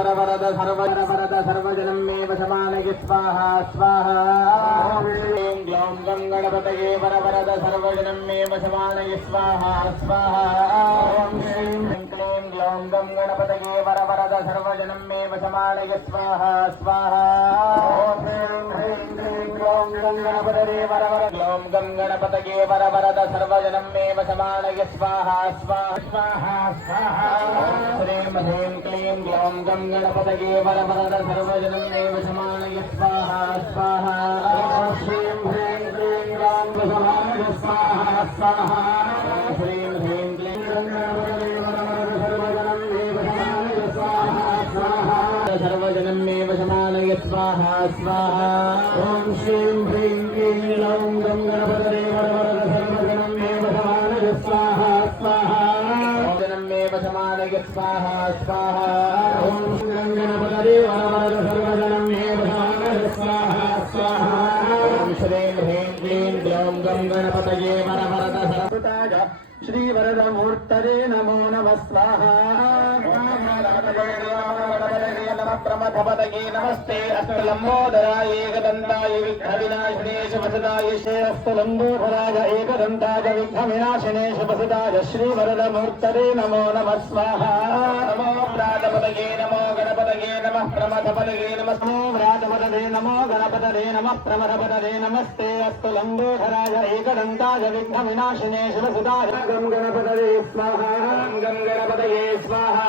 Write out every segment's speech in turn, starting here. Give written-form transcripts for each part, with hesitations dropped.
वरवरद सर्वजनं मे वशमानय स्वाहा स्वाहा ह्रीं ग्लौं गं गणपतये वरवरद सर्वजनं मे वशमानय स्वाहा स्वाहा ह्रीं क्लीं ग्लौं गं गणपतये वरवरद सर्वजनं मे वशमानय स्वाहा स्वाहा ह्रीं क्लीं ग्लौं गं गणपतये वरवरद ग्लौं गं गणपतये वरवरद सर्वजनं मे वशमानय स्वाहा स्वाहा स्वाहा स्वाहा श्रीं ह्रीं क्लीं ग्लौं गं गणपतये वरवरद सर्वजनं मे वशमानय स्वाहा स्वाहा श्रीं ह्रीं क्लीं ग्लौं वशमानय स्वाहा स्वाहा श्रीं ह्रीं क्लीं गणपतये वरवरद सर्वजनं मे वशमानय स्वाहा स्वाहा सर्वजनं मे वशमानय स्वाहा स्वाहा ॐ श्रीं ह्रीं क्लीं ग्लौं गं गणपतये वरवरद सर्वजनं मे वशमानय स्वाहा स्वाहा सर्वजनं मे वशमानय स्वाहा स्वाहा ॐ श्रीं गणपतये वरवरद सर्वजनं मे वशमानय स्वाहा स्वाहा ॐ श्रीं ह्रीं क्लीं ग्लौं गं गणपतये वरवरद सर्वताय श्रीवरदमूर्तये नमो नमः स्वाहा प्रमथपतये नमस्ते अस्तलम्बोदराय एकदन्ताय विघ्नविनाशिने शुभसदाय श्रेयस्तलम्बोधराय एकदन्ताय विघ्नविनाशिने शुभसदाय श्रीवरदमूर्तये नमो नमः स्वाहा नमो व्रातपतये नमो गणपतये नमः प्रमथपतये नमो व्रातपतये नमो गणपतये नमः प्रमथपतये नमस्ते अस्तलम्बोधराय एकदन्ताय विघ्नविनाशिने शुभसदाय गं गणपतये स्वाहा गं गणपतये स्वाहा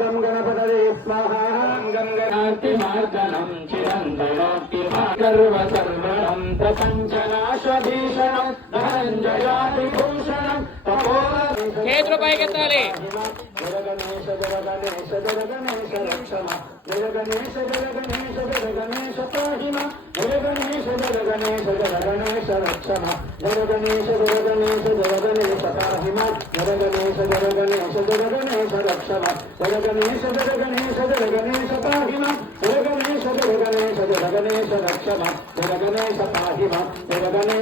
गं गणपतये स्वाहा गङ्गनार्तिमार्जनं चिरन्तनोक्तिर्गर्वसर्वणं प्रपञ्चनाशभीषणं धनञ्जयातिभूषणं చేతులు పైకెత్తాలి. జయ గణేశ జయ గణేశ జయ గణేశ రక్షమ జయ గణేశ జయ గణేశ జయ గణేశ పాహిమ జయ గణేశ జయ గణేశ జయ గణేశ రక్షమ జయ గణేశ జయ గణేశ జయ గణేశ పాహిమ జయ గణేశ జయ గణేశ జయ గణేశ రక్షమ జయ గణేశ జయ గణేశ జయ గణేశ పాహిమ జయ గణేశ జయ గణేశ జయ గణేశ రక్షమ జయ గణేశ పాహిమ జయ గణేశ